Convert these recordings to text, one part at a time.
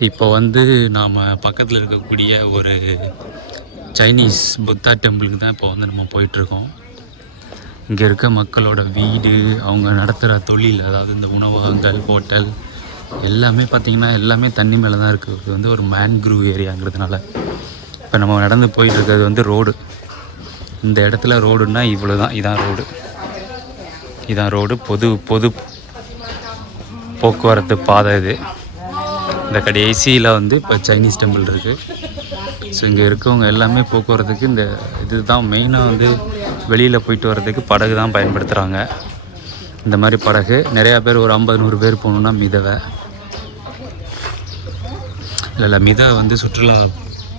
இப்போ வந்து நாம் பக்கத்தில் இருக்கக்கூடிய ஒரு சைனீஸ் புத்தா டெம்பிளுக்கு தான் இப்போ வந்து நம்ம போயிட்டுருக்கோம். இங்கே இருக்க மக்களோட வீடு அவங்க நடத்துகிற தொழில் அதாவது இந்த உணவகங்கள் ஹோட்டல் எல்லாமே பார்த்திங்கன்னா எல்லாமே தண்ணி மேலே தான் இருக்குது இது வந்து ஒரு மேன்க்ரூவ் ஏரியாங்கிறதுனால இப்போ நம்ம நடந்து போயிட்டுருக்கிறது வந்து ரோடு இந்த இடத்துல ரோடுன்னா இவ்வளோ தான் இதான் ரோடு இதான் ரோடு பொது பொது போக்குவரத்து பாதை இது. இந்த கடைசியில் வந்து இப்போ சைனீஸ் டெம்பிள் இருக்குது ஸோ இங்கே இருக்கவங்க எல்லாமே போக்குவரத்துக்கு இந்த இதுதான் மெயினாக வந்து வெளியில் போயிட்டு வர்றதுக்கு படகு தான் பயன்படுத்துகிறாங்க இந்த மாதிரி படகு நிறையா பேர் ஒரு ஐம்பது நூறு பேர் போகணுன்னா மிதவை. இல்லை இல்லை மிதவை வந்து சுற்றுலா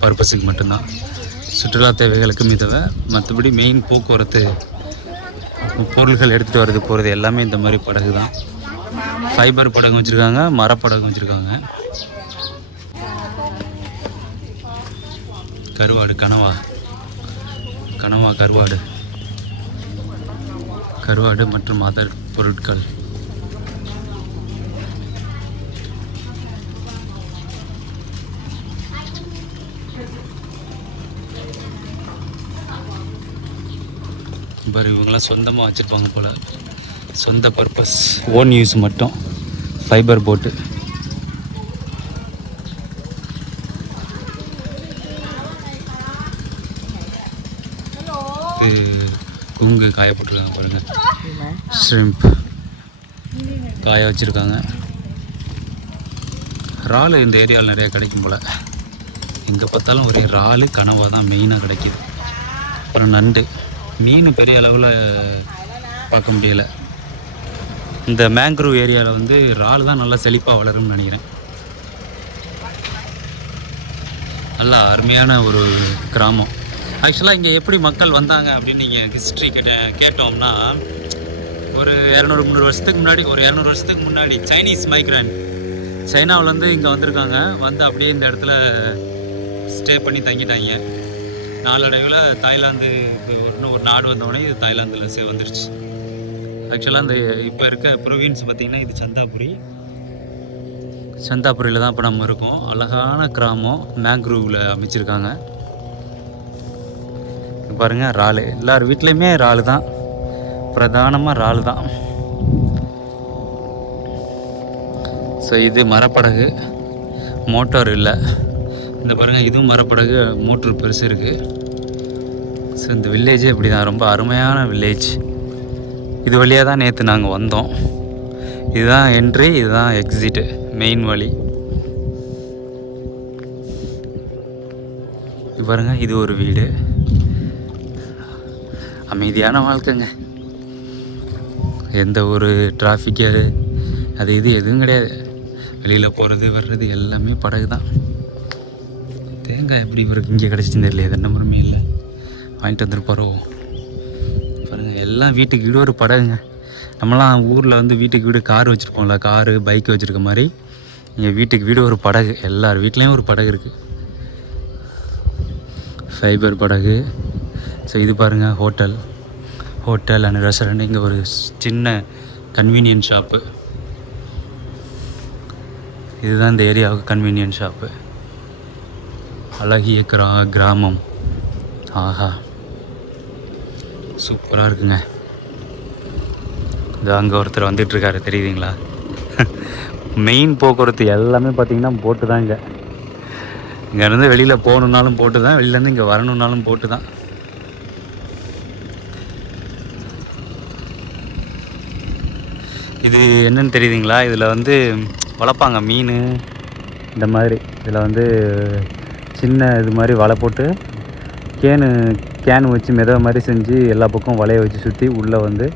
பர்பஸுக்கு மட்டும்தான். சுற்றுலா தேவைகளுக்கு மிதவை. மற்றபடி மெயின் போக்குவரத்து பொருட்கள் எடுத்துகிட்டு வர்றது போகிறது எல்லாமே இந்த மாதிரி படகு தான் ஃபைபர் படகு வச்சுருக்காங்க மரப்படகு வச்சுருக்காங்க. கருவாடு கனவா. கனவா கருவாடு. கருவாடு மற்றும் அதர் பொருட்கள். பாரு இவங்கெல்லாம் சொந்தமாக வச்சுருப்பாங்க போல். சொந்த பர்பஸ் ஓன் யூஸ் மட்டும். ஃபைபர் போட்டு இது குங்கு காய போட்டிருக்காங்க பாருங்கள் ஷ்ரிம்ப் காய வச்சுருக்காங்க. இறால் இந்த ஏரியாவில் நிறைய கிடைக்கும் போல். எங்கே பார்த்தாலும் ஒரே இறால் கனவா தான் மெயினாக கிடைக்கிது. அப்புறம் நண்டு. மீன் பெரிய அளவில் பார்க்க முடியலை. இந்த மேங்க்ரூவ் ஏரியாவில் வந்து இறால் தான் நல்லா செழிப்பாக வளரும்னு நினைக்கிறேன். நல்லா அருமையான ஒரு கிராமம். ஆக்சுவலாக இங்கே எப்படி மக்கள் வந்தாங்க அப்படின்னு நீங்கள் ஹிஸ்ட்ரி கேட்ட கேட்டோம்னா ஒரு இரநூறு முந்நூறு வருஷத்துக்கு முன்னாடி ஒரு இரநூறு வருஷத்துக்கு முன்னாடி சைனீஸ் மைக்ரண்ட் சைனாவிலேருந்து இங்கே வந்திருக்காங்க. வந்து அப்படியே இந்த இடத்துல ஸ்டே பண்ணி தங்கிட்டாங்க. நாளடைவில் தாய்லாந்து இப்போ இன்னும் ஒரு நாடு வந்தோடனே இது தாய்லாந்தில் சே வந்துருச்சு. ஆக்சுவலாக அந்த இப்போ இருக்க ப்ரொவின்ஸ் பார்த்திங்கன்னா இது சந்தாபுரி. சந்தாபுரியில் தான் இப்போ நம்ம இருக்கோம். அழகான கிராமம் மேங்க்ரூவில் அமைச்சிருக்காங்க. பாருங்கள் இறாலு. இறால் எல்லார் வீட்லேயுமே இறால் தான். பிரதானமாக இறால் தான். ஸோ இது மரப்படகு. மோட்டார் இல்லை. இந்த பாருங்கள் இதுவும் மரப்படகு. மோட்ரு பெருசு இருக்குது ஸோ இந்த வில்லேஜே இப்படி தான் ரொம்ப அருமையான வில்லேஜ் இது வழியாக தான் நேற்று நாங்கள் வந்தோம். இதுதான் என்ட்ரி இதுதான் எக்ஸிட்டு மெயின் வழி. பாருங்க இது ஒரு வீடு. அமைதியான வாழ்க்கைங்க. எந்த ஒரு டிராஃபிக்கு அது இது எதுவும் கிடையாது. வெளியில் போகிறது வர்றது எல்லாமே படகு தான் தேங்காய் எப்படி இவருக்கு இங்கே கிடச்சிச்சுன்னு தெரியல எது நம்பருமே இல்லை. வாங்கிட்டு வந்துருப்பாரோ பாருங்கள் எல்லாம் வீட்டுக்கு வீடு ஒரு படகுங்க. நம்மலாம் ஊரில் வந்து வீட்டுக்கு வீடு கார் வச்சுருப்போம்ல காரு பைக் வச்சுருக்க மாதிரி. இங்கே வீட்டுக்கு வீடு ஒரு படகு. எல்லார் வீட்லேயும் ஒரு படகு இருக்குது ஃபைபர் படகு. ஸோ இது பாருங்கள் ஹோட்டல் ஹோட்டல் அண்ட் ரெஸ்டாரண்ட் இங்கே ஒரு சின்ன கன்வீனியன்ட் ஷாப்பு இதுதான் இந்த ஏரியாவுக்கு கன்வீனியன்ட் ஷாப்பு அழகிய கிரா கிராமம். ஆஹா. சூப்பராக இருக்குங்க. இது அங்கே ஒருத்தர் வந்துட்டுருக்காரு தெரியுதுங்களா? மெயின் போக்குவரத்து எல்லாமே பார்த்தீங்கன்னா போட்டு தான் இங்கே இங்கேருந்து வெளியில் போகணுன்னாலும் போட்டு தான் வெளியிலேருந்து இங்கே வரணுன்னாலும் போட்டு தான். இது என்னன்னு தெரியுதுங்களா? இதில் வந்து வளர்ப்பாங்க மீன் இந்த மாதிரி. இதில் வந்து சின்ன இது மாதிரி வலை போட்டு கேனு கேன் வச்சு மிதவை மாதிரி செஞ்சு எல்லா பக்கம் வலையை வச்சு சுற்றி உள்ளே வந்து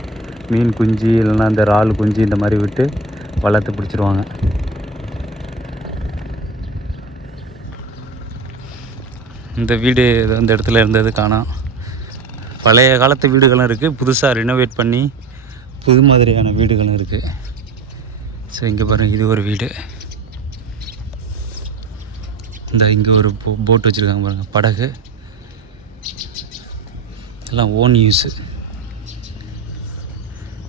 மீன் குஞ்சு இல்லைன்னா இந்த இறால் குஞ்சு இந்த மாதிரி விட்டு வளர்த்து பிடிச்சிருவாங்க. இந்த வீடு அந்த இடத்துல இருந்தது காணோம். பழைய காலத்து வீடுகளும் இருக்குது புதுசாக ரினோவேட் பண்ணி புது மாதிரியான வீடுகளும் இருக்குது ஸோ இங்கே பாருங்கள் இது ஒரு வீடு. இந்த இங்கே ஒரு போ போட் வச்சுருக்காங்க பாருங்கள் படகு. எல்லாம் ஓன் யூஸு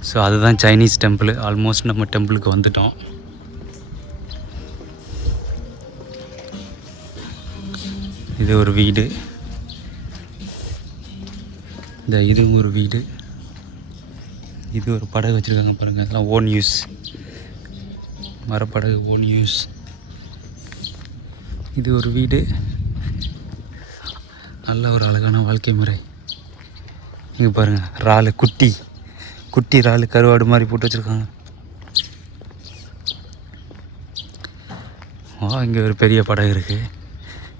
ஸோ அதுதான் சைனீஸ் டெம்பிள் ஆல்மோஸ்ட் நம்ம டெம்பிளுக்கு வந்துட்டோம். இது ஒரு வீடு. இந்த இதுவும் ஒரு வீடு. இது ஒரு படகு வச்சுருக்காங்க பாருங்கள் அதெல்லாம் ஓன் யூஸ் மரப்படகு ஓன் யூஸ் இது ஒரு வீடு. நல்ல ஒரு அழகான வாழ்க்கை முறை. இங்கே பாருங்கள் இறாலு குட்டி. குட்டி இறாலு கருவாடு மாதிரி போட்டு வச்சுருக்காங்க. ஆ இங்கே ஒரு பெரிய படகு இருக்குது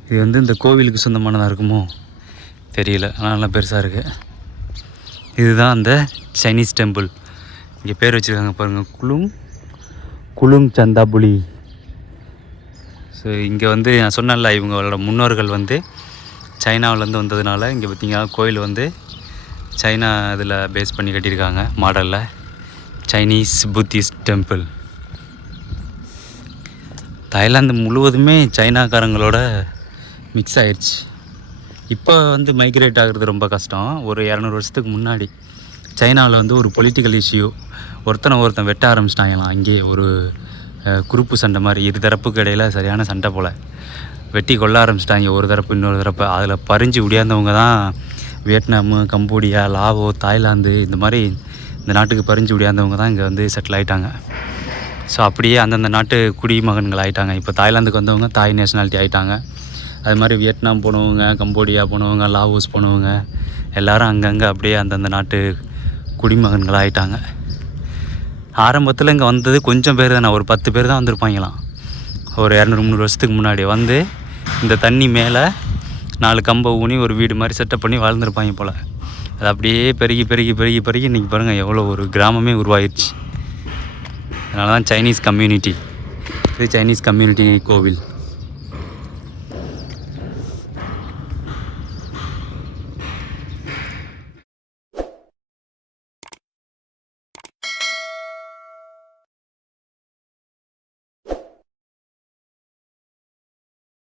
இது வந்து இந்த கோவிலுக்கு சொந்தமானதாக இருக்குமோ? தெரியல. ஆனால் நல்லா பெருசாக இருக்குது இதுதான் அந்த சைனீஸ் டெம்பிள் இங்கே பேர் வச்சுருக்காங்க பாருங்கள் குலுங் குலுங் சந்தாபுலி. ஸோ இங்கே வந்து நான் சொன்னேன்ல இவங்களோட முன்னோர்கள் வந்து சைனாவிலேருந்து வந்ததுனால இங்கே பார்த்தீங்கன்னா கோயில் வந்து சைனா இதில் பேஸ் பண்ணி கட்டியிருக்காங்க மாடலில் சைனீஸ் புத்திஸ்ட் டெம்பிள் தாய்லாந்து முழுவதுமே சைனாக்காரங்களோட மிக்ஸ் ஆயிடுச்சு இப்போ வந்து மைக்ரேட் ஆகிறது ரொம்ப கஷ்டம். ஒரு இரநூறு வருஷத்துக்கு முன்னாடி. சைனாவில் வந்து ஒரு பொலிட்டிக்கல் இஷ்யூ ஒருத்தனை ஒருத்தன் வெட்ட ஆரம்பிச்சிட்டாங்களாம். அங்கேயே ஒரு குறுப்பு சண்டை மாதிரி இரு தரப்புக்கு இடையில் சரியான சண்டை போல். வெட்டி கொள்ள ஆரம்பிச்சிட்டாங்க. ஒரு தரப்பு இன்னொரு தரப்பு. அதில் பறிஞ்சு முடியாதவங்க தான் வியட்நாமு கம்போடியா லாவோ தாய்லாந்து இந்த மாதிரி இந்த நாட்டுக்கு பறிஞ்சு முடியாதவங்க தான் இங்கே வந்து செட்டில் ஆகிட்டாங்க ஸோ அப்படியே அந்தந்த நாட்டு குடிமகன்கள் ஆகிட்டாங்க இப்போ தாய்லாந்துக்கு வந்தவங்க தாய் நேஷனாலிட்டி ஆகிட்டாங்க அது மாதிரி வியட்நாம் போனவங்க கம்போடியா போனவங்க லாவோஸ் போனவங்க எல்லாரும் அங்கங்கே அப்படியே அந்தந்த நாட்டு குடிமகன்களாகிட்டாங்க ஆரம்பத்தில் இங்கே வந்தது கொஞ்சம் பேர் தானே ஒரு பத்து பேர் தான் வந்திருப்பாங்களாம். ஒரு இரநூறு முந்நூறு வருஷத்துக்கு முன்னாடி வந்து இந்த தண்ணி மேலே நாலு கம்பை ஊனி ஒரு வீடு மாதிரி செட்டப் பண்ணி வாழ்ந்துருப்பாங்க போல். அது அப்படியே பெருகி பெருகி பெருகி பெருகி இன்றைக்கி பாருங்கள் எவ்வளோ ஒரு கிராமமே உருவாயிருச்சு. அதனால தான் சைனீஸ் கம்யூனிட்டி இது சைனீஸ் கம்யூனிட்டி கோவில்.